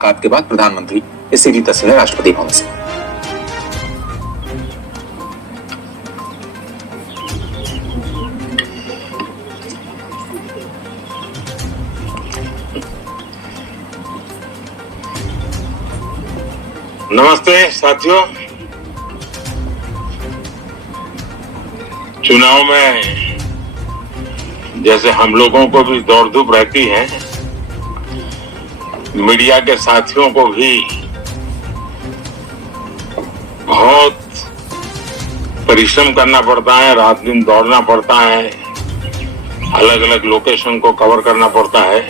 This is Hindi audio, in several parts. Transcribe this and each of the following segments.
मुलाकात के बाद प्रधानमंत्री इस सीधी तस्वीर राष्ट्रपति भवन से। नमस्ते साथियों, चुनाव में जैसे हम लोगों को भी दौड़ धूप रहती है, मीडिया के साथियों को भी बहुत परिश्रम करना पड़ता है, रात दिन दौड़ना पड़ता है, अलग अलग लोकेशन को कवर करना पड़ता है।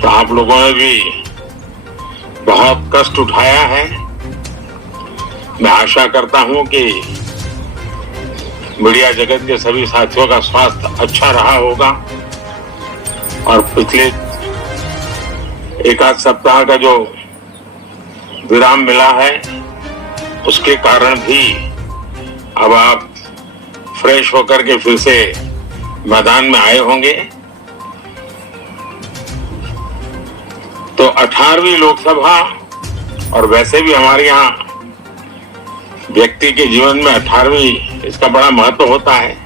तो आप लोगों ने भी बहुत कष्ट उठाया है। मैं आशा करता हूं कि मीडिया जगत के सभी साथियों का स्वास्थ्य अच्छा रहा होगा और पिछले एक आध सप्ताह का जो विराम मिला है उसके कारण भी अब आप फ्रेश होकर के फिर से मैदान में आए होंगे। तो 18वीं लोकसभा, और वैसे भी हमारे यहाँ व्यक्ति के जीवन में 18वीं इसका बड़ा महत्व होता है।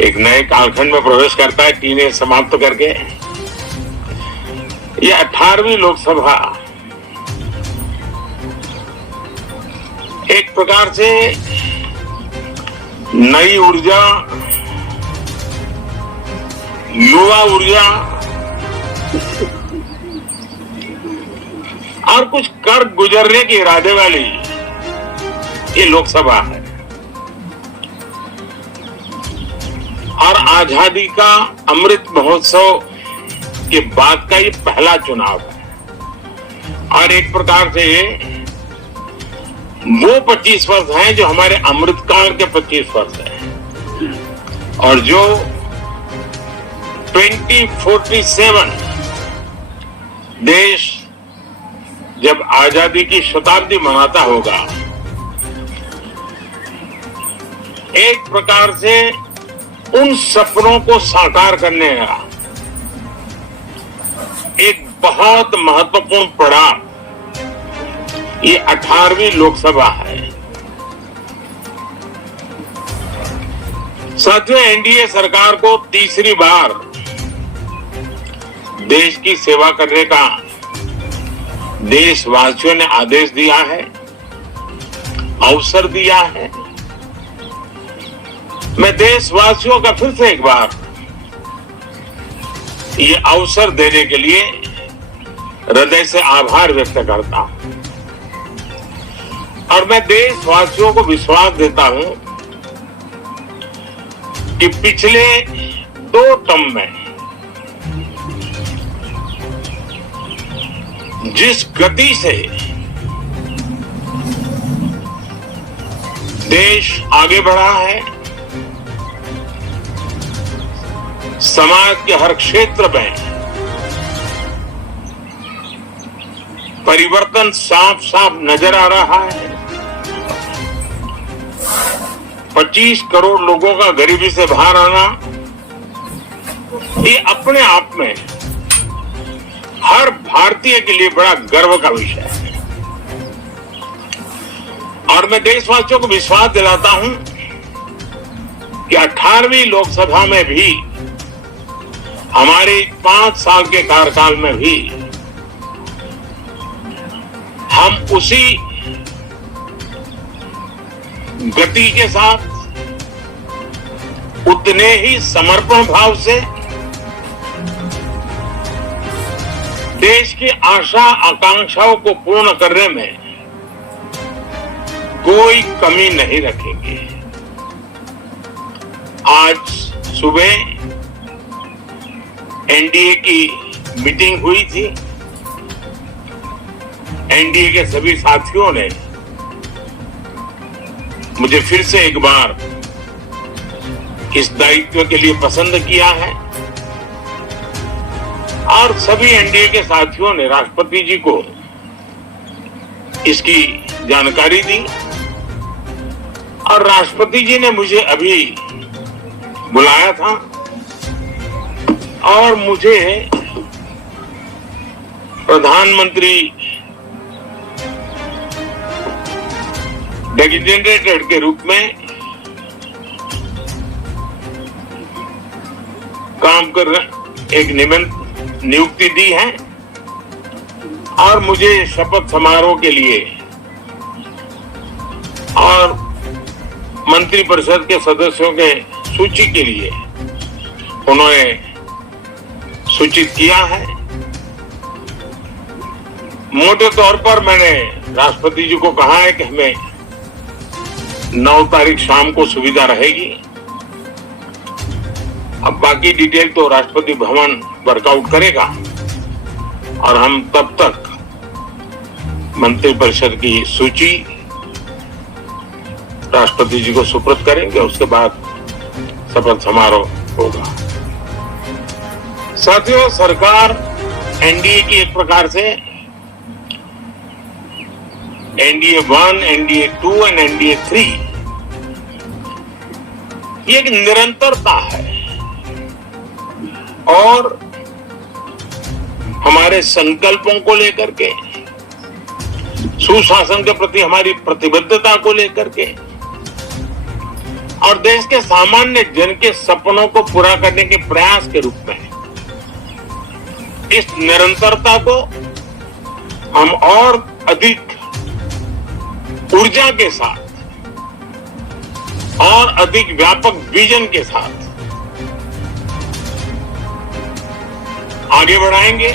एक नए कालखंड में प्रवेश करता है टीनेज समाप्त करके। ये 18वीं लोकसभा एक प्रकार से नई ऊर्जा, युवा ऊर्जा और कुछ कर गुजरने के इरादे वाली ये लोकसभा है और आजादी का अमृत महोत्सव के बाद का ये पहला चुनाव है। और एक प्रकार से वो 25 वर्ष हैं जो हमारे अमृतकाल के 25 वर्ष हैं और जो 2047 देश जब आजादी की शताब्दी मनाता होगा, एक प्रकार से उन सपनों को साकार करने का एक बहुत महत्वपूर्ण पड़ाव ये 18वीं लोकसभा है। साथियों, एनडीए सरकार को तीसरी बार देश की सेवा करने का देशवासियों ने आदेश दिया है, अवसर दिया है। मैं देशवासियों का फिर से एक बार ये अवसर देने के लिए हृदय से आभार व्यक्त करता हूं और मैं देशवासियों को विश्वास देता हूं कि पिछले 2 टर्म में जिस गति से देश आगे बढ़ा है, समाज के हर क्षेत्र में परिवर्तन साफ साफ नजर आ रहा है। 25 करोड़ लोगों का गरीबी से बाहर आना ये अपने आप में हर भारतीय के लिए बड़ा गर्व का विषय है और मैं देशवासियों को विश्वास दिलाता हूं कि 18वीं लोकसभा में भी, हमारे 5 साल के कार्यकाल में भी हम उसी गति के साथ, उतने ही समर्पण भाव से देश की आशा आकांक्षाओं को पूर्ण करने में कोई कमी नहीं रखेंगे। आज सुबह एनडीए की मीटिंग हुई थी। एनडीए के सभी साथियों ने मुझे फिर से एक बार इस दायित्व के लिए पसंद किया है और सभी एनडीए के साथियों ने राष्ट्रपति जी को इसकी जानकारी दी और राष्ट्रपति जी ने मुझे अभी बुलाया था और मुझे प्रधानमंत्री डेजिग्नेटेड के रूप में काम कर एक नियुक्ति दी है और मुझे शपथ समारोह के लिए और मंत्रिपरिषद के सदस्यों के सूची के लिए उन्होंने सूचित किया है। मोटे तौर पर मैंने राष्ट्रपति जी को कहा है कि हमें 9 तारीख शाम को सुविधा रहेगी। अब बाकी डिटेल तो राष्ट्रपति भवन वर्कआउट करेगा और हम तब तक मंत्रिपरिषद की सूची राष्ट्रपति जी को सुपुर्द करेंगे। उसके बाद शपथ समारोह होगा। साथियों, सरकार एनडीए की एक प्रकार से एनडीए 1, एनडीए 2 और एनडीए 3 ये एक निरंतरता है और हमारे संकल्पों को लेकर के, सुशासन के प्रति हमारी प्रतिबद्धता को लेकर के और देश के सामान्य जन के सपनों को पूरा करने के प्रयास के रूप में इस निरंतरता को हम और अधिक ऊर्जा के साथ और अधिक व्यापक विजन के साथ आगे बढ़ाएंगे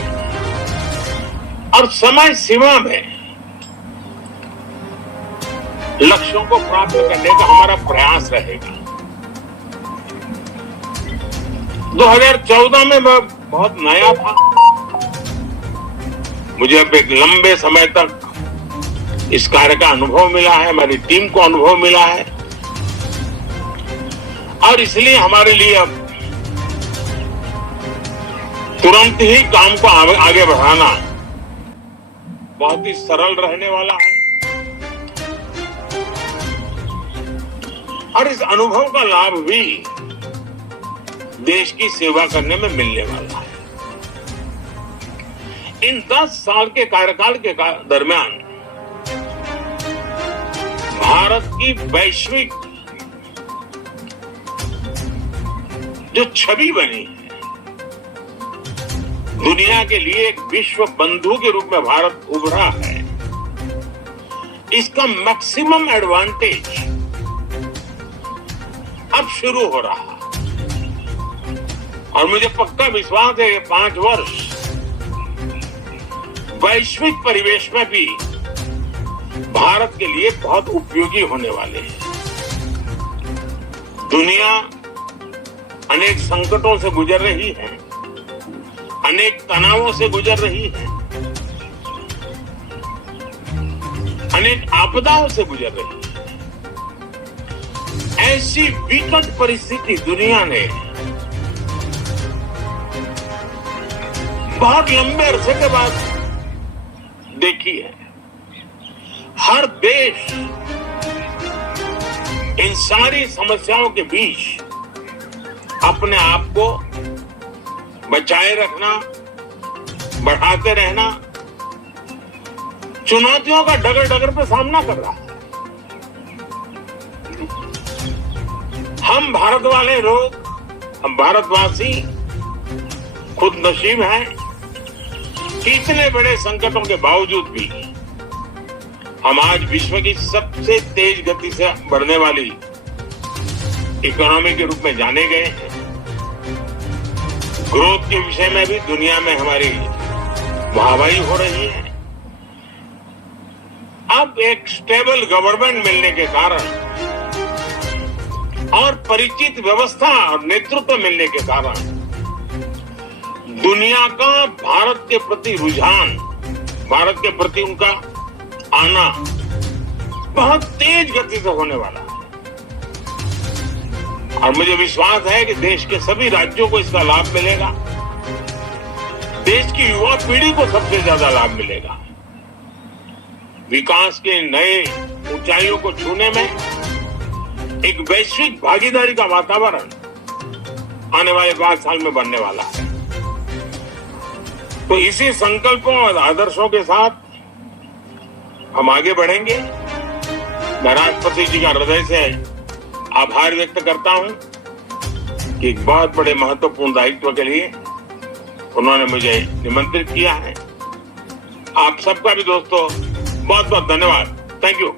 और समय सीमा में लक्ष्यों को प्राप्त करने का हमारा प्रयास रहेगा। 2014 में मैं बहुत नया था। मुझे अब एक लंबे समय तक इस कार्य का अनुभव मिला है, हमारी टीम को अनुभव मिला है और इसलिए हमारे लिए अब तुरंत ही काम को आगे बढ़ाना बहुत ही सरल रहने वाला है और इस अनुभव का लाभ भी देश की सेवा करने में मिलने वाला है। इन 10 साल के कार्यकाल के दरमियान भारत की वैश्विक जो छवि बनी है, दुनिया के लिए एक विश्व बंधु के रूप में भारत उभरा है, इसका मैक्सिमम एडवांटेज अब शुरू हो रहा है और मुझे पक्का विश्वास है कि 5 वर्ष वैश्विक परिवेश में भी भारत के लिए बहुत उपयोगी होने वाले हैं। दुनिया अनेक संकटों से गुजर रही है, अनेक तनावों से गुजर रही है, अनेक आपदाओं से गुजर रही है। ऐसी विकट परिस्थिति दुनिया ने बहुत लंबे अरसे के बाद देखी है। हर देश इन सारी समस्याओं के बीच अपने आप को बचाए रखना, बढ़ाते रहना, चुनौतियों का डगर डगर पे सामना कर रहा है। हम भारत वाले लोग, हम भारतवासी खुद नसीब हैं कि इतने बड़े संकटों के बावजूद भी हम आज विश्व की सबसे तेज गति से बढ़ने वाली इकोनॉमी के रूप में जाने गए हैं। ग्रोथ के विषय में भी दुनिया में हमारी वाहवाही हो रही है। अब एक स्टेबल गवर्नमेंट मिलने के कारण और परिचित व्यवस्था और नेतृत्व मिलने के कारण दुनिया का भारत के प्रति रुझान, भारत के प्रति उनका आना बहुत तेज गति से होने वाला है और मुझे विश्वास है कि देश के सभी राज्यों को इसका लाभ मिलेगा। देश की युवा पीढ़ी को सबसे ज्यादा लाभ मिलेगा। विकास के नए ऊंचाइयों को छूने में एक वैश्विक भागीदारी का वातावरण आने वाले 5 साल में बनने वाला है। तो इसी संकल्पों और आदर्शों के साथ हम आगे बढ़ेंगे। मैं राष्ट्रपति जी का हृदय से आभार व्यक्त करता हूं कि एक बहुत बड़े महत्वपूर्ण दायित्व के लिए उन्होंने मुझे निमंत्रित किया है। आप सबका भी दोस्तों बहुत बहुत धन्यवाद। Thank you.